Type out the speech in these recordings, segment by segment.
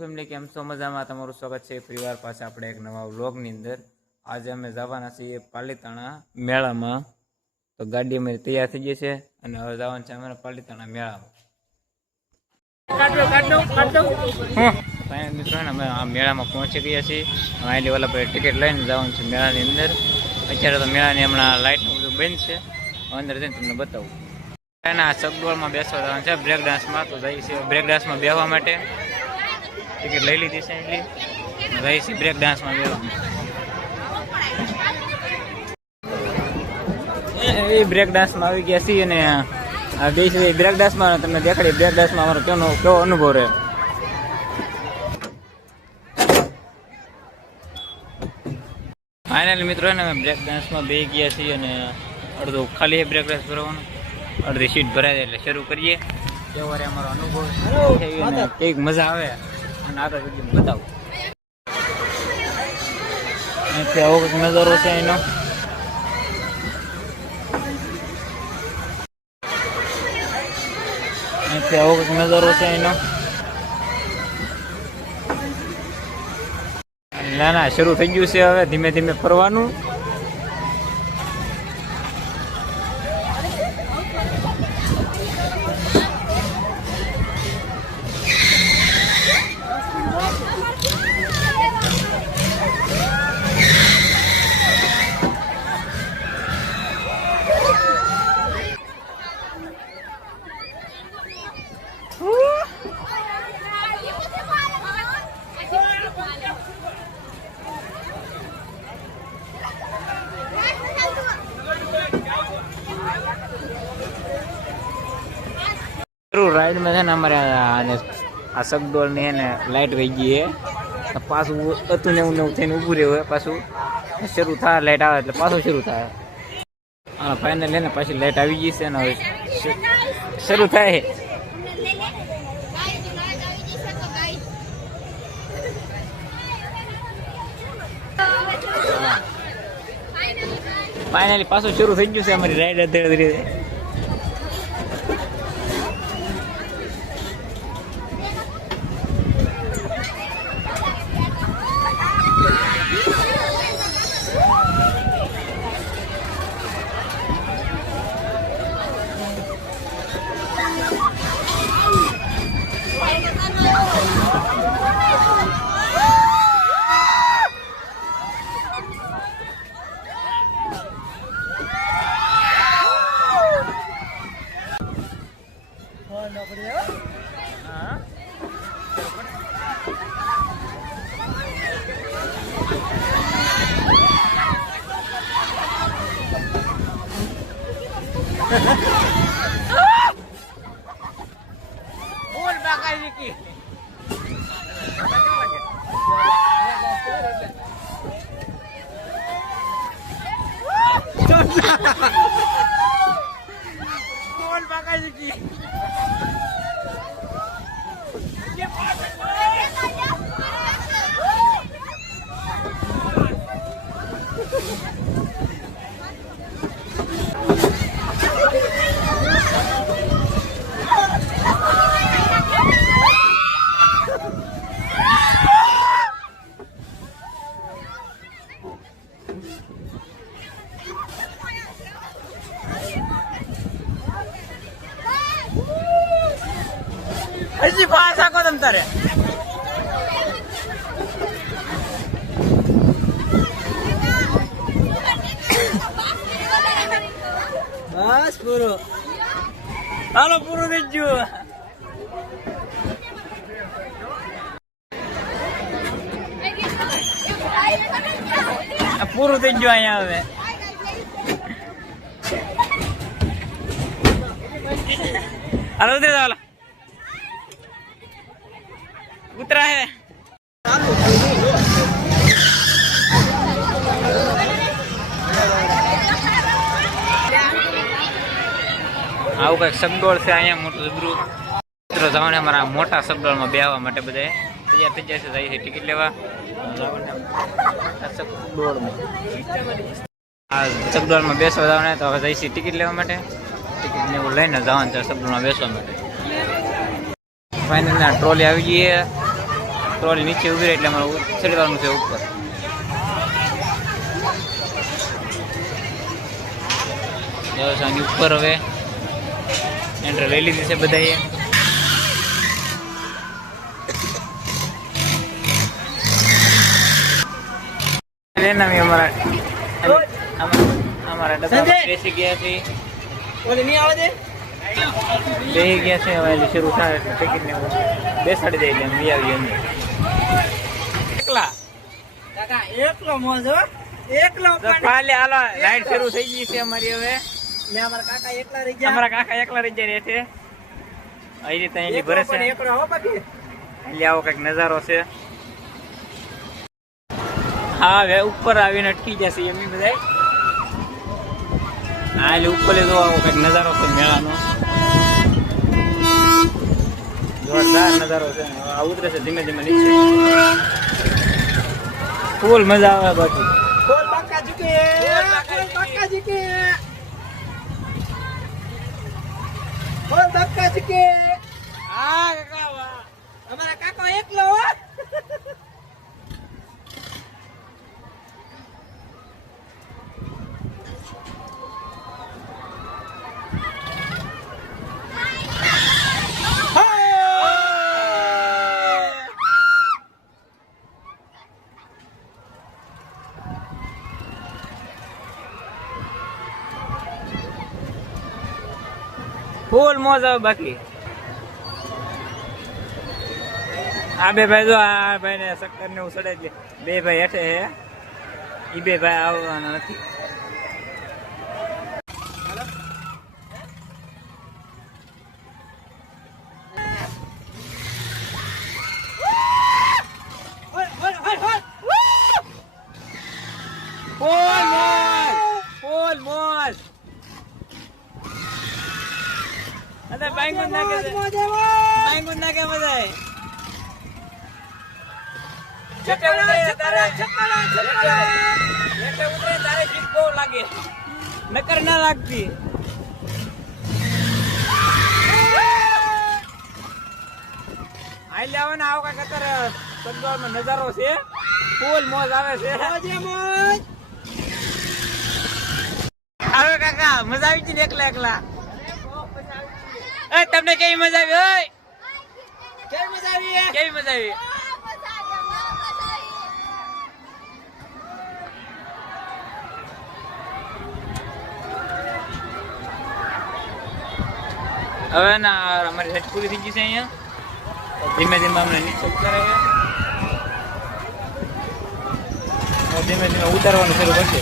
Family કેમ છો મજામાં તમારું સ્વાગત છે પરિવાર પાસે આપણે એક નવા વ્લોગની અંદર। આજે અમે જવાના છીએ પાલીતાણા મેળામાં। તો ગાડી અમારી તૈયાર થઈ ગઈ છે અને હવે જવાનું છે અમારે પાલીતાણા મેળામાં। મિત્રો અમે આ મેળામાં પહોંચી ગયા છીએ। અહીંથી ઓલા પર ટિકિટ લઈને જવાનું છે મેળાની અંદર। અત્યારે તો મેળાની હમણાં લાઇટનું બધું બંધ છે, અંદર જઈને તમને બતાવું। એના સગડોળમાં બેસવા જવાનું છે બ્રેક ડાન્સમાં। તો જઈએ છીએ બ્રેક ડાન્સમાં બેસવા માટે ટિકિટ લઈ લીધી છે એટલી જઈએ છીએ બ્રેક ડાન્સમાં બેસવા। એ બ્રેક ડાન્સમાં આવી ગયા છીએ અને આ બે બ્રેક ડાન્સમાં તમને દેખાડી બ્રેક ડાન્સમાં અમારો કેવો અનુભવ રહે। ફાઇનલ મિત્રો ને અમે બ્રેક ડાન્સમાં બે ગયા છીએ અને અડધું ખાલી બ્રેક ડાન્સ કરવાનું, અડધી સીટ ભરાય એટલે શરૂ કરીએ। કેવો રે અમારો અનુભવ, કેવી મજા આવે અને આગળ વિડીયો બતાવું। અહીંથી આવો કંઈક નજારો છે એનો। અહીંથી આવો કંઈક નજારો છે એનો। ના ના શરૂ થઈ ગયું છે હવે ધીમે ધીમે ફરવાનું। રાઈડ में है ना हमारे आ सगडोल ने है लाइट वही गई है पासू अतु ने थઈને ઊભું રહ્યું હોય પાછું શરૂ થાય લાઈટ આવે એટલે પાછું શરૂ થાય। હા ફાઇનલ ને પાછી લાઈટ આવી ગઈ છે ને હવે શરૂ થાય। ફાઇનલી પાછું શરૂ થઈ ગયું છે અમારી રાઈડ ધીરે ધીરે। बोल बाकाजी की बोल बाकाजी की ऐसी भाषा को तुम तारे बस पूरो हालो पूरो देजो पूरो देजो आया હવે હાલો દે દાલા उतरा है આવું કઈક સગડોળ છે અહીંયા મોટું જબરું મિત્રો જવાને અમારા મોટા સગડોળમાં બેહવા માટે બધા તૈયાર થઈ જાય છે જાય છે ટિકિટ લેવા સગડોળમાં આ સગડોળમાં બેસવા જવાના તો હવે જાય છે ટિકિટ લેવા માટે ટિકિટ ને એવું લઈને જવાનું છે સગડોળમાં બેસવા માટે। ફાઇનલ ટ્રોલી આવી ગઈ છે ટ્રોલી નીચે ઊભી રહી એટલે અમારે ચડવાનું છે ઉપર. આની ઉપર હવે એન્ટ્રી લઈ લીધી છે બધાએ. અમારા ડબ્બા બેસી ગયા છે. બેસી ગયા છે હવે શરૂ થાય એટલે ટિકિટ ને બેસાડી દે એટલે અમે આવીએ અંદર. એકલો મોજ હો, એકલો કાલે હાલો રાઈડ શરૂ થઈ ગઈ છે અમારી હવે. અમારા કાકા એકલા રહી ગયા. અમારા કાકા એકલા રહી જાય છે. અહીં રીતે અહીં ભરે છે. એકલો હો બાકી. એટલે આવો કઈક નજારો છે. હા હવે ઉપર આવીને અટકી જશે એમની બધા. હા એટલે ઉપર જો આવો કઈક નજારો છે મેળાનો. જોરદાર નજારો છે. આ ઉતરે છે ધીમે ધીમે નીચે. ફૂલ મજા આવે બાકી. બોલ બાકાજી કે, બોલ બાકાજી કે, બોલ બાકાજી કે. હા કાકા વાહ. અમારા કાકો એકલો હો. ફૂલ મોજ આવે બાકી. આ બે ભાઈ જો આ ભાઈ ને શક્કર ને ઉસડે એટલે બે ભાઈ હેઠે હે. ઈ બે ભાઈ આવવાના નથી. ફૂલ મોજ, ફૂલ મોજ. અરે બાંગુન નાખે છે. બાંગુન નાખે મજા. છક્કા ઉતરે તારે જીત બહુ લાગે. નકર ના લાગતી. આઈ લેવાના આવો કાંઈક અત્યારે સદગોળમાં નજારો છે. ફૂલ મોજ આવે છે. આવે કાકા મજા આવી ગઈ એકલા એકલા. તમને કેવી મજા આવી? કેવી મજા આવી? કેવી મજા આવી? હવે ના અમારી રેટ પૂરી થઈ ગઈ છે અહીંયા. ધીમે ધીમે અમને નીચે ઉતારે. ધીમે ધીમે ઉતારવાનું શરૂ કરશે.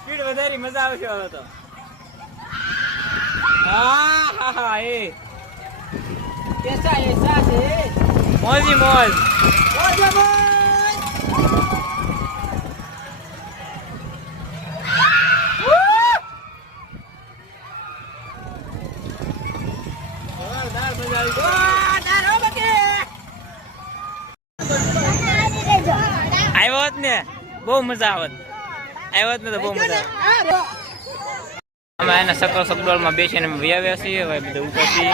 સ્પીડ વધારી મજા આવશે હવે તો. હા હા હા એ कैसा एहसास है? મોજી મોજ. मोजे मोज. જોરદાર મજા આવી. જોરદાર હો બાકી. આવ્યો હોત ને બહુ મજા આવત. આવ્યો હોત ને તો બહુ મજા આવે. અમે એના સકડોળમાં બેસીને વ્યાવ્યા છીએ. હવે બધા ઉપર છીએ.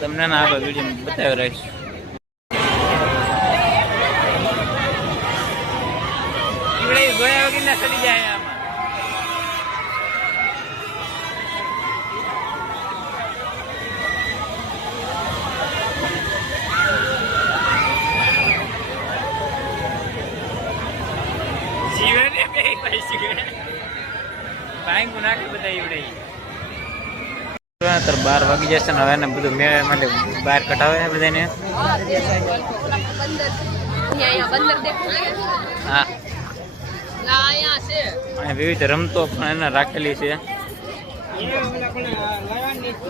તમને ના આગળ વિડીયો બતાવી રહીશ. જોયા વગર ના ચડી જાય આમાં. જીવને બે પૈસી ગયા. બાઈક નાખી બધા ઈવડે. 12 વાગી જશે ને હવે બધું મેળા માટે બહાર કઢાવે છે બધાને. હા અને વિવિધ રમતો પણ એને રાખેલી છે.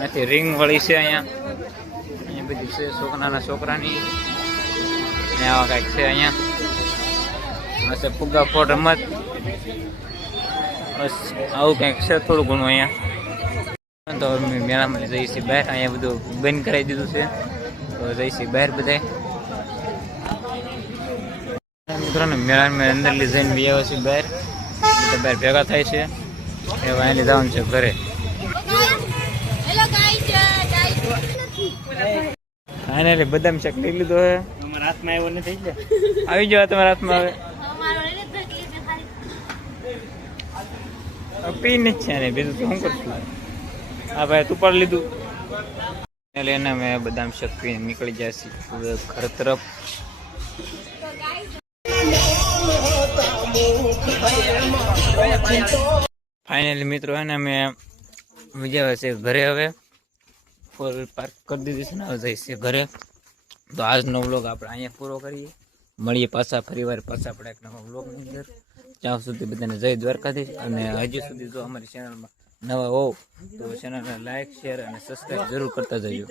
નથી રિંગ વળી છે અહીંયા. અહીંયા બધી છે નાના છોકરાની. આવા કંઈક છે અહીંયા. હશે ફુગ્ગા ફોડ રમત. બસ આવું કંઈક છે થોડું ઘણું અહીંયા. તો અમે મેળામાં જઈએ છીએ બહાર. અહીંયા બધું બંધ કરાવી દીધું છે, તો જઈએ છીએ બહાર બધા મિત્રોને. મેળામાં અંદર લઈ જઈને બી આવે છે બહાર, બધા બહાર ભેગા થાય છે. એવા અહીં જવાનું છે ઘરે. ફાઇનલી બદામ શેક લઈ લીધો હે. અમારા હાથમાં આવ્યો નથી એટલે આવી જાઓ તમારા હાથમાં હવે. પીને જ છે ને, બીજું તો શું કરશું. હા ભાઈ તું પણ લીધું એટલે એને મેં બદામ શેક પીને નીકળી જાય છે ઘર તરફ. ફાઇનલી મિત્રો હે ને અમે વિજય છે ઘરે. હવે ફોર પાર્ક કરી દીધી છે ને, હવે જઈએ છીએ ઘરે. તો આજનો વ્લોગ આપણે અહીંયા પૂરો કરીએ. મળીએ પાછા ફરીવાર પાછા આપણે એક નવા વ્લોગની અંદર. ત્યાં સુધી બધાને જય દ્વારકાધીશ. અને હજી સુધી જો અમારી ચેનલમાં નવા હોવ તો ચેનલને લાઈક, શેર અને સબસ્ક્રાઈબ જરૂર કરતા જજો.